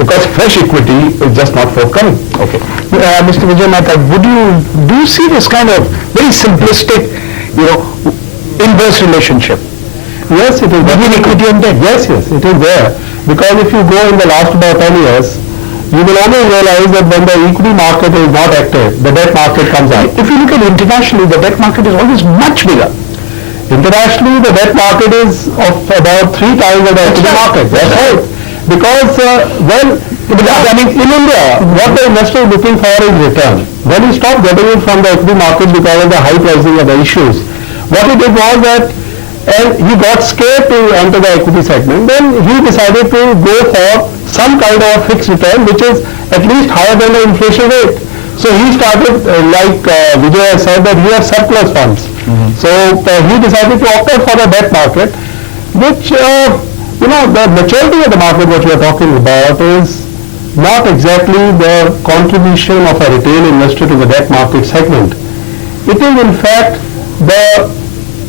because fresh equity is just not forthcoming. Okay. Mr. Vijay Mehta, do you see this kind of very simplistic, inverse relationship? Yes, it is. Between equity and debt? Yes, it is there. Because if you go in the last about 10 years, you will only realize that when the equity market is not active, the debt market comes out. If you look at internationally, the debt market is always much bigger. Internationally, the debt market is of about 3 times the equity market. That's right. Because, in India, what the investor is looking for is return. When he stopped getting it from the equity market because of the high pricing of the issues, what he did was that he got scared to enter the equity segment. Then he decided to go for some kind of fixed return which is at least higher than the inflation rate. So he started, like Vijay has said, that he has surplus funds. So he decided to opt for the debt market, which, the maturity of the market what we are talking about is not exactly the contribution of a retail investor to the debt market segment. It is in fact the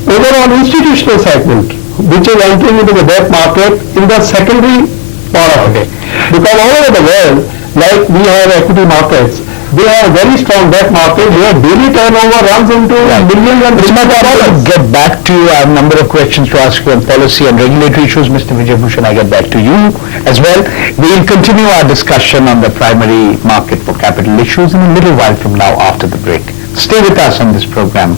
overall institutional segment which is entering into the debt market in the secondary part of it. Because all over the world, like we have equity markets, they have a very strong debt market where daily turnover runs into millions and billions of dollars. Get back to you. I have a number of questions to ask you on policy and regulatory issues. Mr. Vijay Bhushan, I get back to you as well. We will continue our discussion on the primary market for capital issues in a little while from now after the break. Stay with us on this program.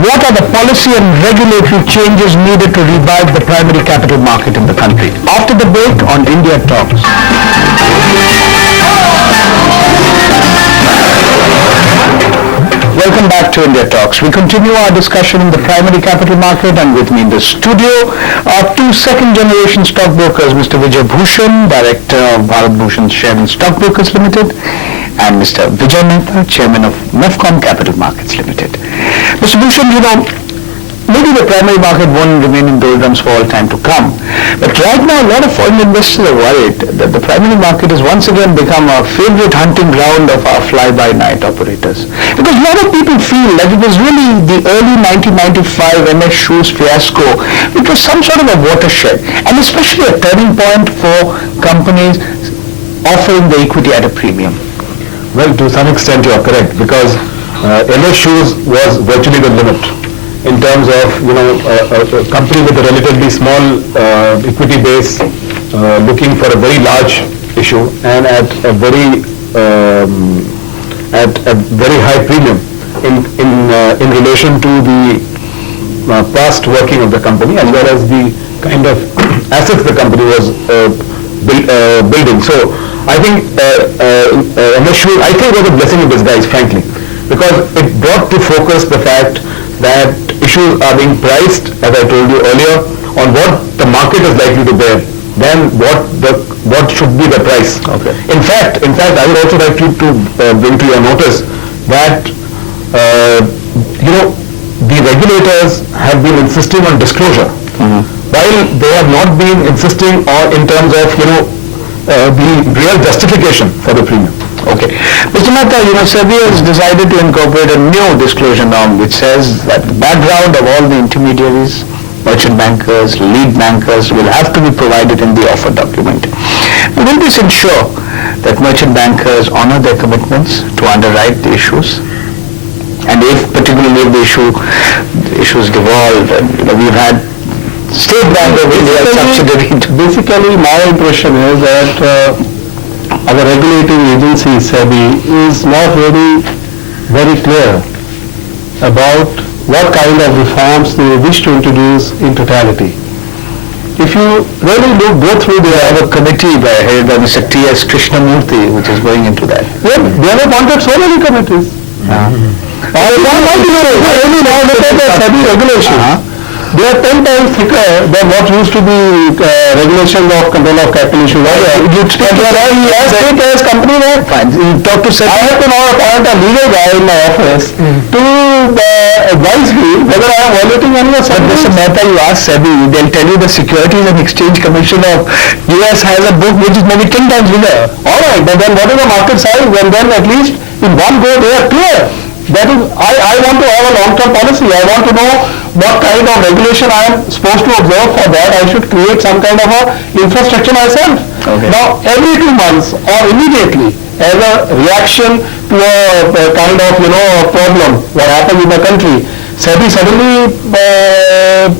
What are the policy and regulatory changes needed to revive the primary capital market in the country? After the break on India Talks. Welcome back to India Talks. We continue our discussion in the primary capital market, and with me in the studio are two second-generation stockbrokers, Mr. Vijay Bhushan, Director of Bharat Bhushan Chairmain Stockbrokers Limited, and Mr. Vijay Mehta, Chairman of Mefcom Capital Markets Limited. Mr. Bhushan, maybe the primary market won't remain in doldrums for all time to come. But right now, a lot of foreign investors are worried that the primary market has once again become a favorite hunting ground of our fly-by-night operators. Because a lot of people feel like it was really the early 1995 MS Shoes fiasco, which was some sort of a watershed, and especially a turning point for companies offering the equity at a premium. Well, to some extent you are correct, because MS Shoes was virtually the limit in terms of, a company with a relatively small equity base looking for a very large issue and at a very high premium in relation to the past working of the company as well as the kind of assets the company was building. So I think MS Shoes, I think, was a blessing in disguise, frankly, because it brought to focus the fact that issues are being priced, as I told you earlier, on what the market is likely to bear, than what should be the price. Okay. In fact, I would also like you to bring to your notice that the regulators have been insisting on disclosure, while they have not been insisting on in terms of the real justification for the premium. Okay. Mr. Mehta, SEBI has decided to incorporate a new disclosure norm which says that the background of all the intermediaries, merchant bankers, lead bankers will have to be provided in the offer document. Now, will this ensure that merchant bankers honor their commitments to underwrite the issues? And particularly if the issues devolve, and we've had State Bank of India subsidiary. Basically, my impression is that our regulating agency, SEBI, is not really very clear about what kind of reforms they wish to introduce in totality. If you really go through They have a committee headed by Mr. T.S. Krishnamurthy, which is going into that. Yeah, they have appointed so many committees. I don't want to really now look at the SEBI regulation. They are 10 times thicker than what used to be regulation of control of capital issues. You take as company law. Fine. You talk to SEBI. I have to now appoint a legal guy in my office to advise me whether I am violating any of But Mr. Mehta, you ask SEBI, they'll tell you the Securities and Exchange Commission of US has a book which is maybe 10 times bigger. All right, but then what is the market size? And then at least in one go they are clear. That is, I want to have a long-term policy. I want to know what kind kind of regulation I am supposed to observe? For that, I should create some kind of a infrastructure myself. Okay. Now, every 2 months or immediately, as a reaction to a kind of, problem, what happens in the country, SEBI suddenly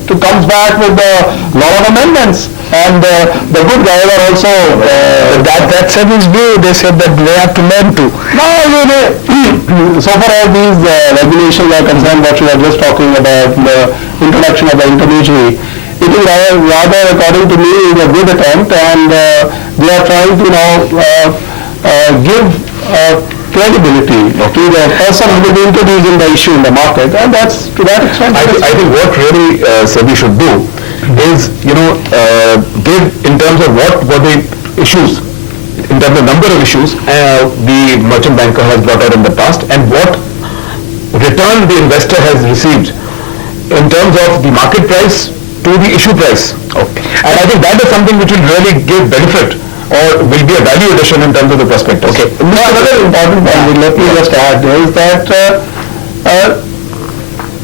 comes back with a lot of amendments. And the good guys are also, That's SEBI's view. They said that they have to learn to. no, so far as these regulations are concerned, what we are just talking about, the introduction of the intermediary, it is rather, according to me, is a good attempt, and they are trying to now give credibility to the person who is introducing the issue in the market, and that's to that extent. I think what really SEBI should do is, give in terms of what were the issues, in terms of number of issues the merchant banker has brought out in the past, and what return the investor has received in terms of the market price to the issue price. Okay. And I think that is something which will really give benefit or will be a value addition in terms of the prospectus. Okay. Now, another important point, let me just add, is that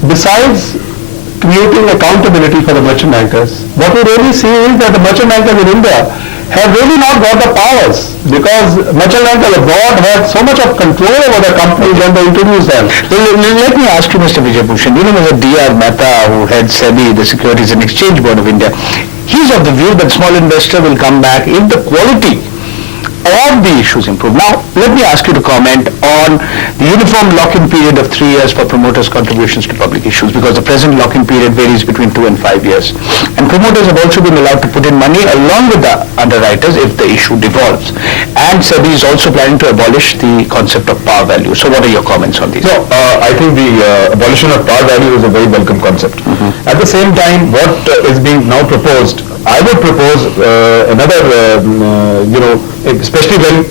besides creating accountability for the merchant bankers, what we really see is that the merchant bankers in India have really not got the powers, because merchant bankers abroad have so much of control over the companies when they introduce them. Let me ask you, Mr. Vijay Bhushan, Mr. D.R. Mehta, who heads SEBI, the Securities and Exchange Board of India, he's of the view that small investor will come back if the quality of the issues improve. Now, let me ask you to comment on the uniform lock-in period of 3 years for promoters' contributions to public issues, because the present lock-in period varies between 2 and 5 years. And promoters have also been allowed to put in money along with the underwriters if the issue devolves. And SEBI is also planning to abolish the concept of par value. So what are your comments on these? So, I think the abolition of par value is a very welcome concept. At the same time, what is being now proposed, I would propose another, especially when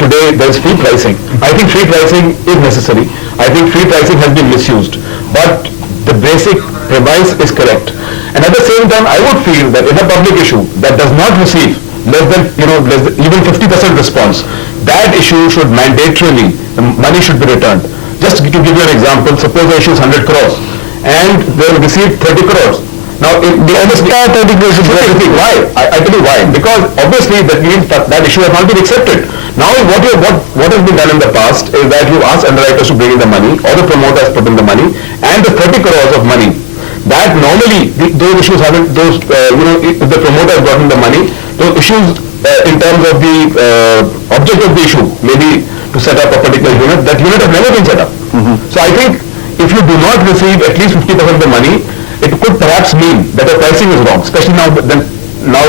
today there is free pricing. I think free pricing is necessary. I think free pricing has been misused. But the basic premise is correct. And at the same time, I would feel that in a public issue that does not receive less than even 50% response, that issue should mandatorily, the money should be returned. Just to give you an example, suppose the issue is 100 crores and they will receive 30 crores. Now, if the entire 30 crores is why? I tell you why. Because obviously that means that issue has not been accepted. Now, what has been done in the past is that you ask underwriters to bring in the money, or the promoters put in the money, and the 30 crores of money, that normally those issues haven't, if the promoter has gotten the money, those issues in terms of the object of the issue, maybe to set up a particular unit, that unit has never been set up. So I think if you do not receive at least 50% of the money, it could perhaps mean that the pricing is wrong, especially now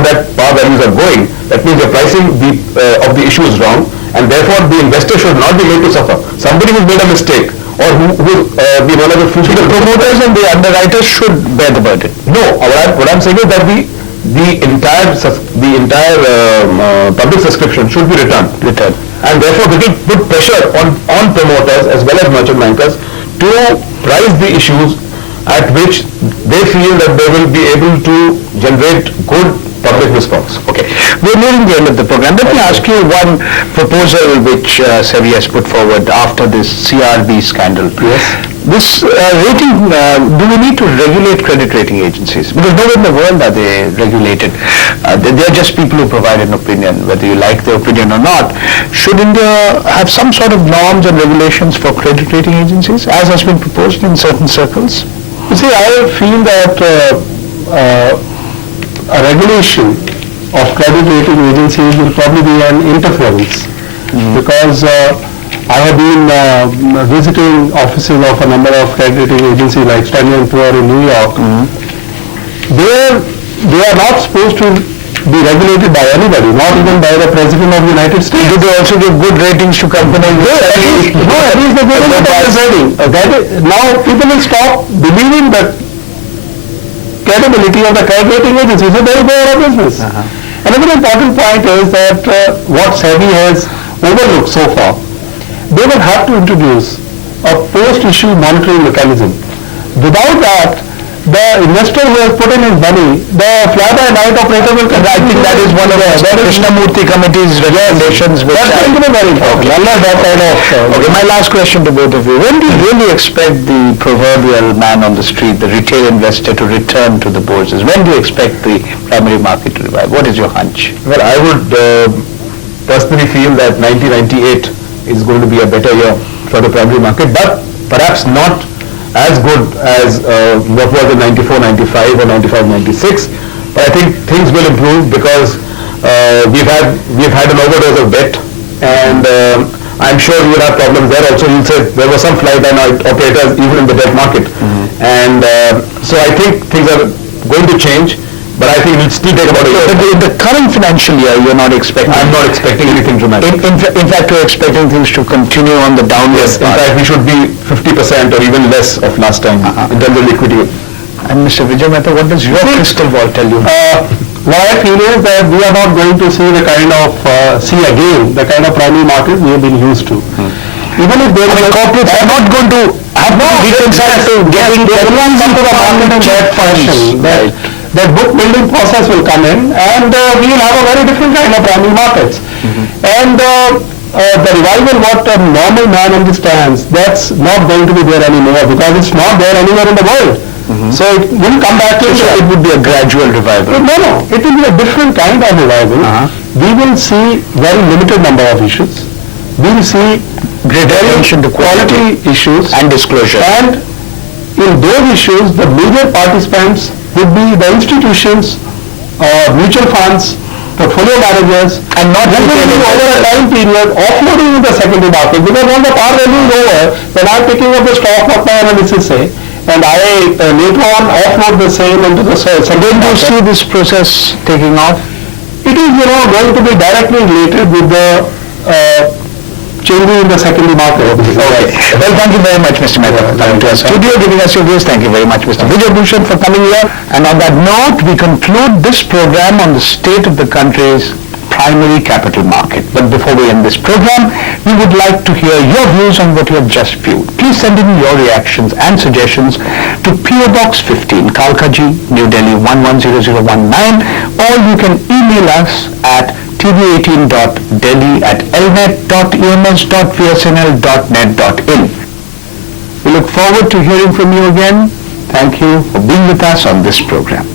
that par values are going. That means the pricing of the issue is wrong, and therefore the investor should not be made to suffer. Somebody who made a mistake, or who be one of the future Promoters and the underwriters should bear the burden. No, what I'm saying is that the entire public subscription should be returned. And therefore we will put pressure on promoters as well as merchant bankers to price the issues at which they feel that they will be able to generate good public response. Okay. We're nearing the end of the program. Let me ask you one proposal which SEBI has put forward after this CRB scandal. Yes. This rating, do we need to regulate credit rating agencies? Because nowhere in the world are they regulated. They're just people who provide an opinion, whether you like their opinion or not. Should India have some sort of norms and regulations for credit rating agencies, as has been proposed in certain circles? You see, I feel that a regulation of credit rating agencies will probably be an interference, because I have been visiting offices of a number of credit rating agencies like Standard & Poor's in New York. They are not supposed to be regulated by anybody, not even by the President of the United States. Do they also give good ratings to companies? At least they give a rating. Now people will stop believing that credibility of the credit rating agencies, so they will go out of business. Another important point is that what SEBI has overlooked so far, they will have to introduce a post-issue monitoring mechanism. Without that, the investor who has put in his money, the fly-by-night operator will continue. I think that is one of the Krishnamurthy committee's recommendations. Which That's going to be very important. Unless that kind of... Okay, my last question to both of you. When do you really expect the proverbial man on the street, the retail investor, to return to the bourses? When do you expect the primary market to revive? What is your hunch? Well, I would personally feel that 1998 is going to be a better year for the primary market, but perhaps not as good as what was in 94, 95 or 95, 96. But I think things will improve because we've had an overdose of debt, and I'm sure you will have problems there also. You'll say there were some fly-by-night operators even in the debt market. And so I think things are going to change. But I think it will still take about a year. But in the current financial year, you're not expecting... I'm not expecting anything dramatic. In fact, you're expecting things to continue on the downward Yes, in fact, we should be 50% or even less of last time in terms of liquidity. And Mr. Vijay Mehta, what does your crystal ball tell you? What I feel is that we are not going to see the kind of, the kind of primary market we have been used to. Even if there is corporates are not going to have no reconcile to getting the market in that fashion. That book building process will come in, and we will have a very different kind of primary markets. And the revival what a normal man understands, that's not going to be there anymore because it's not there anywhere in the world. So it will come back to it would be a gradual revival. No, it will be a different kind of revival. We will see very limited number of issues. We will see greater attention to quality issues and disclosure. And in those issues, the major participants would be the institutions, mutual funds, portfolio managers, and not generally over a time period offloading in the secondary market. Because when the par value is over, when I'm picking up the stock, what my analysis say, and I later on offload the same into the secondary When do you market. see this process taking off? It is, going to be directly related with the changing in the secondary market. Okay. Well, thank you very much, Mr. Mehta, for coming to our studio, giving us your views. Thank you very much, Mr. Vijay Bhushan, for coming here. And on that note, we conclude this program on the state of the country's primary capital market. But before we end this program, we would like to hear your views on what you have just viewed. Please send in your reactions and suggestions to PO Box 15, Kalkaji, New Delhi 110019, or you can email us at tv18.delhi@elnet.ems.vsnl.net.in. We look forward to hearing from you again. Thank you for being with us on this program.